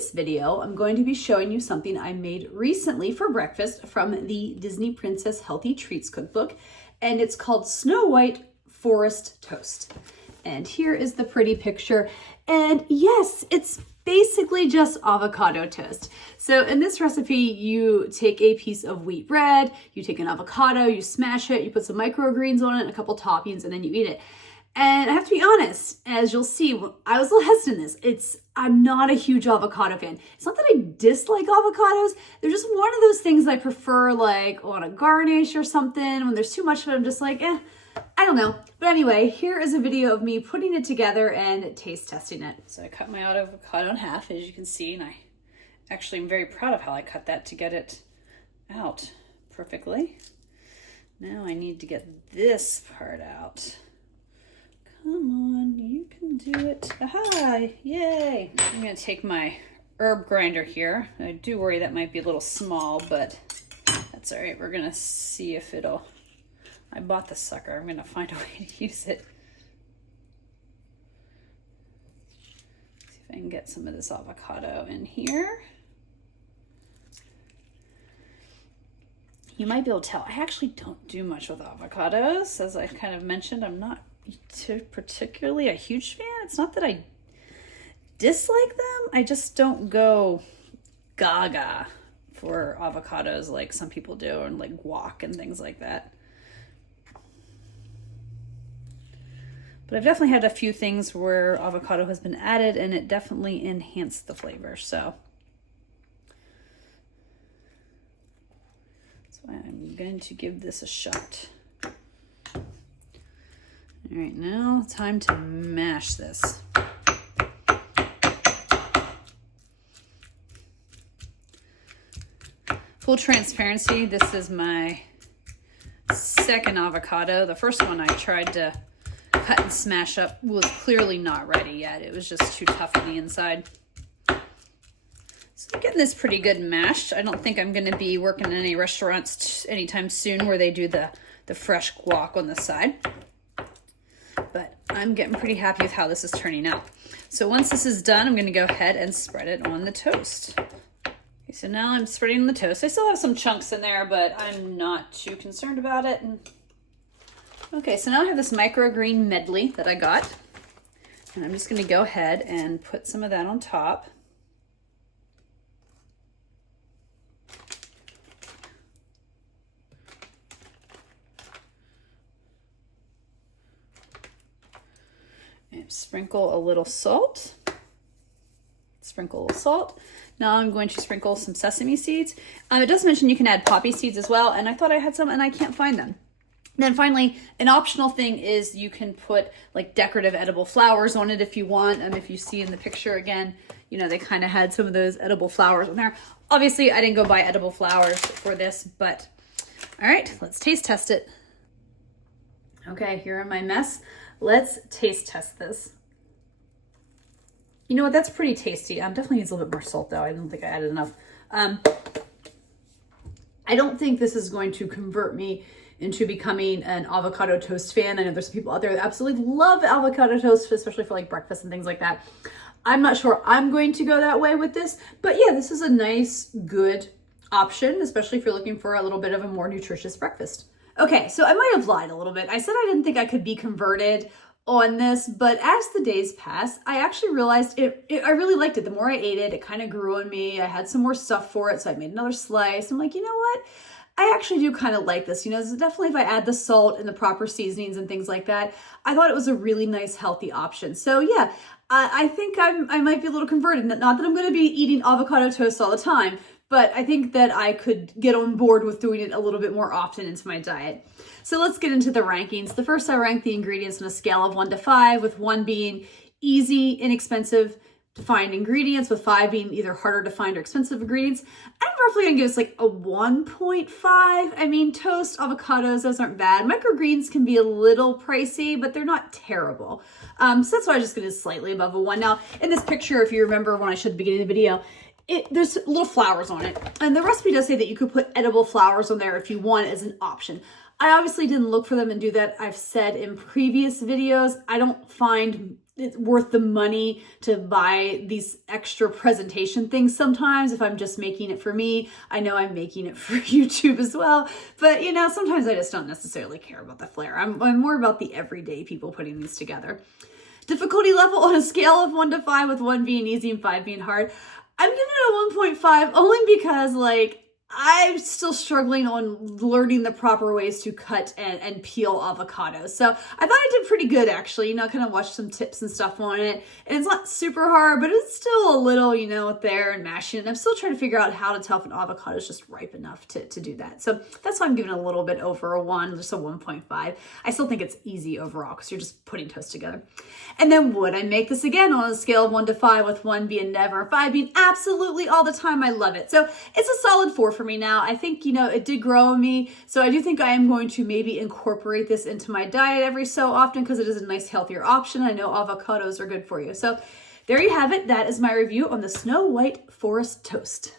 this video, I'm going to be showing you something I made recently for breakfast from the Disney Princess Healthy Treats cookbook, and it's called Snow White Forest Toast. And here is the pretty picture. And yes, it's basically just avocado toast. So in this recipe, you take a piece of wheat bread, you take an avocado, you smash it, you put some microgreens on it, and a couple toppings, and then you eat it. And I have to be honest, as you'll see, I was a little hesitant in this. I'm not a huge avocado fan. It's not that I dislike avocados. They're just one of those things I prefer like on a garnish or something. When there's too much of it, I'm just like, I don't know. But anyway, here is a video of me putting it together and taste testing it. So I cut my avocado in half, as you can see, and I actually am very proud of how I cut that to get it out perfectly. Now I need to get this part out. Come on, you can do it. Aha, yay. I'm gonna take my herb grinder here. I do worry that might be a little small, but that's all right. We're gonna see if it'll, I bought the sucker. I'm gonna find a way to use it. See if I can get some of this avocado in here. You might be able to tell, I actually don't do much with avocados. As I kind of mentioned, I'm not particularly a huge fan. It's not that I dislike them, I just don't go gaga for avocados like some people do, and like guac and things like that. But I've definitely had a few things where avocado has been added and it definitely enhanced the flavor. So I'm going to give this a shot. All right, now time to mash this. Full transparency, this is my second avocado. The first one I tried to cut and smash up was clearly not ready yet. It was just too tough on the inside. So I'm getting this pretty good mashed. I don't think I'm gonna be working in any restaurants anytime soon where they do the fresh guac on the side. But I'm getting pretty happy with how this is turning out. So once this is done, I'm gonna go ahead and spread it on the toast. Okay, so now I'm spreading the toast. I still have some chunks in there, but I'm not too concerned about it. Okay, so now I have this microgreen medley that I got, and I'm just gonna go ahead and put some of that on top. And sprinkle a little salt. Sprinkle a little salt. Now I'm going to sprinkle some sesame seeds. It does mention you can add poppy seeds as well, and I thought I had some and I can't find them. Then finally, an optional thing is you can put like decorative edible flowers on it if you want. If you see in the picture again, you know, they kind of had some of those edible flowers on there. Obviously, I didn't go buy edible flowers for this, but all right, let's taste test it. Okay, here in my mess. Let's taste test this. You know what, that's pretty tasty. Definitely needs a little bit more salt though. I don't think I added enough. I don't think this is going to convert me into becoming an avocado toast fan. I know there's some people out there that absolutely love avocado toast, especially for like breakfast and things like that. I'm not sure I'm going to go that way with this, but yeah, this is a nice, good option, especially if you're looking for a little bit of a more nutritious breakfast. Okay, so I might have lied a little bit. I said I didn't think I could be converted on this, but as the days passed, I actually realized I really liked it. The more I ate it, it kind of grew on me. I had some more stuff for it, so I made another slice. I'm like, you know what? I actually do kind of like this. You know, definitely if I add the salt and the proper seasonings and things like that, I thought it was a really nice, healthy option. So yeah, I think I might be a little converted. Not that I'm going to be eating avocado toast all the time, but I think that I could get on board with doing it a little bit more often into my diet. So let's get into the rankings. The first, I ranked the ingredients on a scale of 1 to 5, with 1 being easy, inexpensive to find ingredients, with 5 being either harder to find or expensive ingredients. I'm roughly gonna give this like a 1.5. I mean, toast, avocados, those aren't bad. Microgreens can be a little pricey, but they're not terrible. So that's why I'm just gonna slightly above a 1. Now, in this picture, if you remember when I showed the beginning of the video, there's little flowers on it. And the recipe does say that you could put edible flowers on there if you want as an option. I obviously didn't look for them and do that. I've said in previous videos, I don't find it's worth the money to buy these extra presentation things sometimes if I'm just making it for me. I know I'm making it for YouTube as well, but you know, sometimes I just don't necessarily care about the flair. I'm more about the everyday people putting these together. Difficulty level on a scale of 1 to 5, with 1 being easy and 5 being hard, I'm giving it a 1.5 only because like I'm still struggling on learning the proper ways to cut and peel avocados. So I thought I did pretty good actually, you know, kind of watched some tips and stuff on it. And it's not super hard, but it's still a little, you know, there and mashing it. I'm still trying to figure out how to tell if an avocado is just ripe enough to do that. So that's why I'm giving it a little bit over a 1, just a 1.5. I still think it's easy overall because you're just putting toast together. And then would I make this again on a scale of 1 to 5, with 1 being never, 5 being absolutely all the time? I love it. So it's a solid 4 for me now. I think, you know, it did grow on me. So I do think I am going to maybe incorporate this into my diet every so often because it is a nice, healthier option. I know avocados are good for you. So there you have it. That is my review on the Snow White Forest Toast.